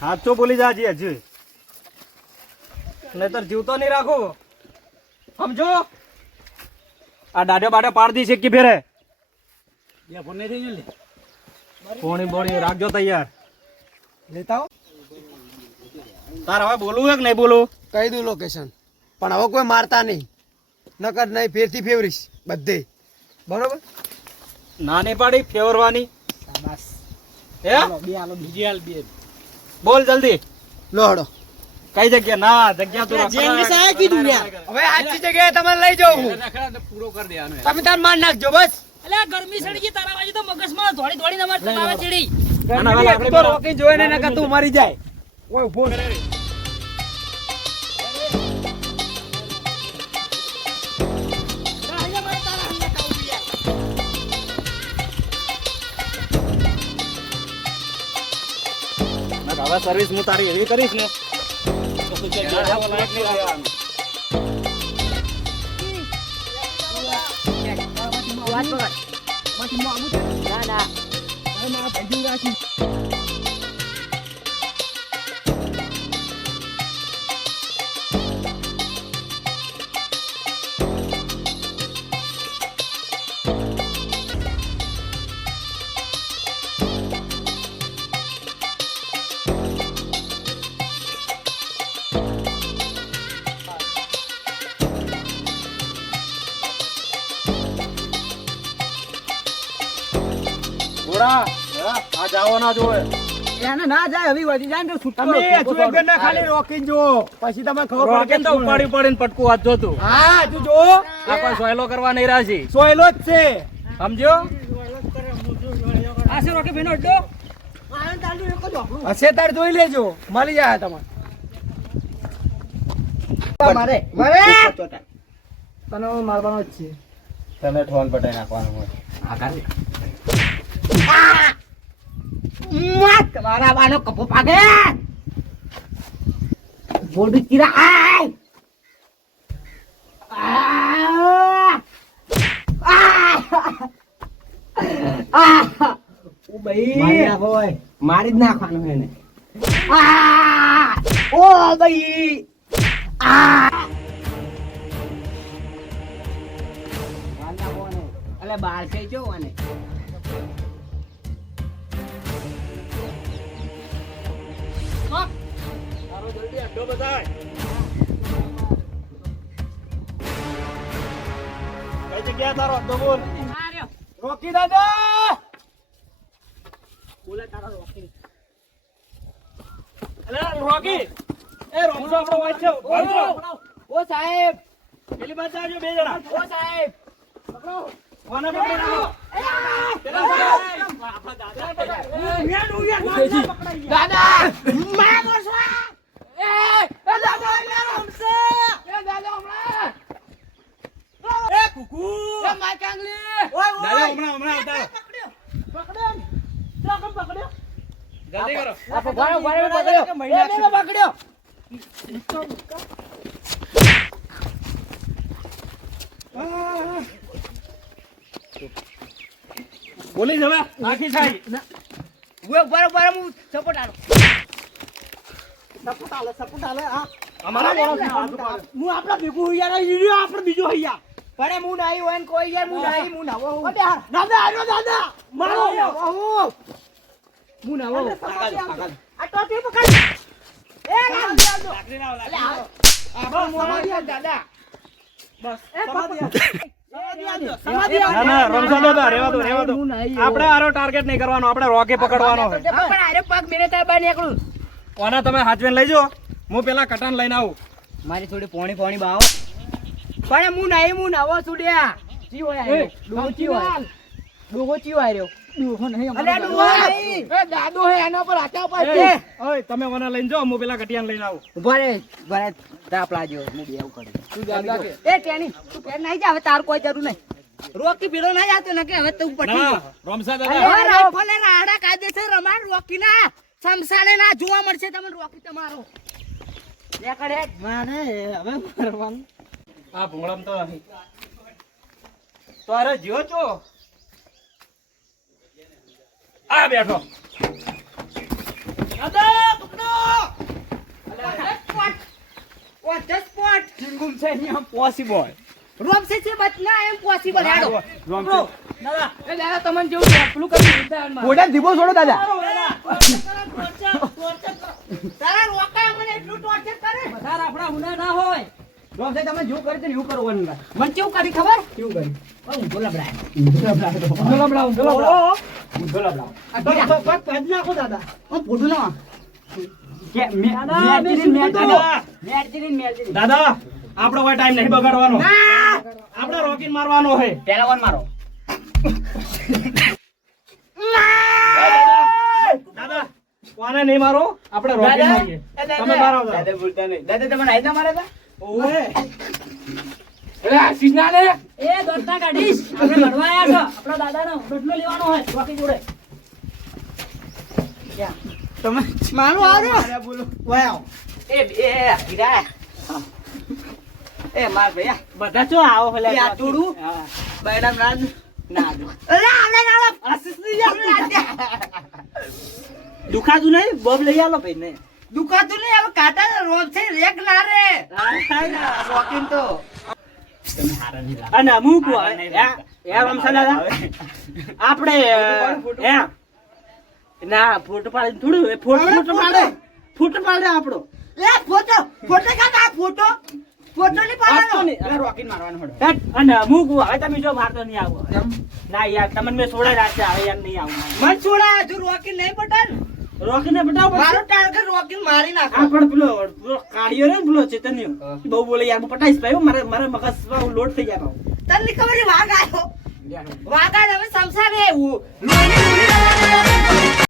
સાચું બોલી જાજી હજી, નહીતર જીવતો નહીં રાખો સમજો. આ દાડો બાડો પાડ દી છે કે ફેરે પોણી બોણી રાખજો તૈયાર. લેતા તાર હવે બોલવું છે કે નહીં બોલવું? કહી દઉં લોકેશન, પણ હવે કોઈ મારતા નહીં, નકર નહીં ફેરથી ફેવરીશ બધે. બરોબર? નાની પાડી ફેવરવાની. બસ હે બોલ જલ્દી. લોહડો કઈ જગ્યા? ના જગ્યા તો કીધું હવે આજી જગ્યાએ તમારે લઈ જાઉં પૂરો કરી દેવાનો. તમે તાર માર નાખજો બસ. અલ્યા ગરમી સડી ગઈ તારા બાજુ તો મગજમાં દોડી દોડીને અમાર તબાવે ચડી. તો રોકી જોઈને નકર તું મરી જાય. ઓય ઉભો રહે. હવે સર્વિસ હું તારી એવી કરીશ ને આ જાવો ના જોવે એને ના જાય હવે વધી જાય ને તો છૂટકો. તમે તમે ના ખાલી રોકી જો, પછી તમે ખબર પડે રોકેન તો ઉપાડી ઉપાડીને પટકું હાથ જોતું. હા તું જો આ કોઈ સોયલો કરવા નહીં રાજી સોયલો જ છે. સમજો. આ છે રોકે બેનો અડ્ડો. હશે તાર જોઈ લેજો, મળી જાય તમારે. મારે તને મારવાનો જ છે. તમે ઠોન પટાઈ નાખવાનું હોય. તમારા બાનો કપો પાગે બોડી ચીરા આય ઓ ભાઈ મારી જ નાખવાનું છે ને. ઓ ભાઈ અલે બાર થઈ જો અને અડ્ડો બતાય. કઈ જગ્યા તારો અડ્ડો બોલ. રોકી દાદા. બોલે તારા રોકી. અલે રોકી એ રોમસો આપણો વાંચ છે. ઓ સાહેબ પેલી બાજુ આવજો બે જણા. ઓ સાહેબ કોને પકડી રાખો? દાદા મારા કરશો એ દાદા રમશે એ દાદા હમણાં એ કુકુ એ માર કાંગલી દાદા હમણાં આવતા. પકડ્યો ચોકમ પકડ્યો જલ્દી કરો. આ પકડ્યો પકડ્યો બોલી જ હવે આખી સાઈ. બરોબર હું સપોર્ટ આલો સપોર્ટ આલે હા. અમારા મોણસ હું આપડા ભેગું યાર હીરો આપણે બીજો હૈયા. પણ હું નાઈ હોય ને કોઈ યાર હું નાઈ હું નાવો હું. દાદા આનો દાદા મારો હું નાવો. આ ટોટી પકડ. એ લાકડી ના લાકડી. આપો મોરા દાદા. બસ ના ના રમઝા દાદા રેવા દો રેવા દો. આપણે આરો ટાર્ગેટ નહીં કરવાનો, આપણે રોકે પકડવાનો છે. પણ આરે પગ મેરે તાર બહાર નીકળું કોના તમે હાથવેન લઈ જાઓ, હું પેલા કટાન લઈને આવું. મારી થોડી પોણી બાવો પણ હું નહીં હું નવો સુડ્યા જી હોય આયો ડોગો ચી હોય ડોગો ચી હોય રહ્યો ડોગો નહીં અલે ડોગો નહીં એ દાદો હે એના પર આટા પર છે. ઓય તમે વના લઈને જાઓ, હું પેલા કટિયાન લઈને આવું. ભરે તાપલા જો હું બે એવું કરી તું દાદા કે એ ટેની તું પેન નહીં જા હવે તાર કોઈ જરૂર નહીં રોકી ભીડો ના જાતો ને કે હવે તું પટી ના રમસા દાદા અરે રાફલે રાડા કાયદેસર રમાડ રોકી ના સમસાને ના જોવા મળશે તમને રોકી તમારો દેખડે મારે હવે મારવાનું આ ભૂંગળામ તો નહીં તો અરે જ્યો છો આ બેઠો દાદા પકડો છે નહીં પોસિબલ રોમસે છે બચના એમ પોસિબલ હેડો રોમસે દાદા એ દાદા તમને જેવું પેલું કરી દીધા માર મોઢા દીવો છોડો દાદા તારા રોકા મને એટલું ટોર્ચર કરે બધા આપણા હુના ના હોય રોમસે તમે જો કરી તો એવું કરવાનું ના મને કેવું કરી ખબર કેવું કરી ઊંધો લબડાય તો પદ નાખો દાદા ફોટો ના દાદા આપણો કોઈ ટાઈમ નહીં બગાડવાનો આપણે રોકીને મારવાનો છે પેલા વન મારો દાદા કોને નહીં મારો આપણે રોકીને મારીએ તમે મારો દાદા બોલતા નહીં દાદા તમને આઈ ના મારે તા ઓએ એટલે આશીષ ના લે એ દોડતા કાઢીશ આપણે લડવા આયા છો આપણા દાદાનો બદલો લેવાનો હોય રોકી જોડે તમે મારો આવ્યો બોલો વાવ એ હીરા એ માર ભૈયા બધા ચો આવો ભલે એ આ તોડું? હા. બૈડા રાજ ના દો અરે આપણે ના આશીષ ની આપણે દુખાતું નહીં બોબ લઈ આલો ભાઈ ને દુકાતું નહીં હવે કાટા રોજ છે રેક ના રે રોકીન તો અને મૂકવો યાર રમસા દાદા આપણે ના ફોટો પાડે થોડું ફોટો પાડે આપણો એ ફોટો કાકા ફોટો ની પાડવાનો એટલે રોકીને મારવાનો હડો અને મૂકવો હવે તમે જો મારતો નહીં આવો ના યાર તમને મેં છોડાઈ રાખશે હવે યાર નહીં આવું મન છોડા હજુ રોકી નહીં પટાન રોકીને બતાવો મારો ટાર્ગેટ રોકી મારી નાખો આ પણ પેલો કાઢ્યો ને પેલો ચેતન્યો બહુ બોલે યાર પટાઈશ ભાઈ મારે મગજ લોડ થઈ જાય તને ખબર વાઘ આવ્યો વાઘ આવે હવે સંસાર એવું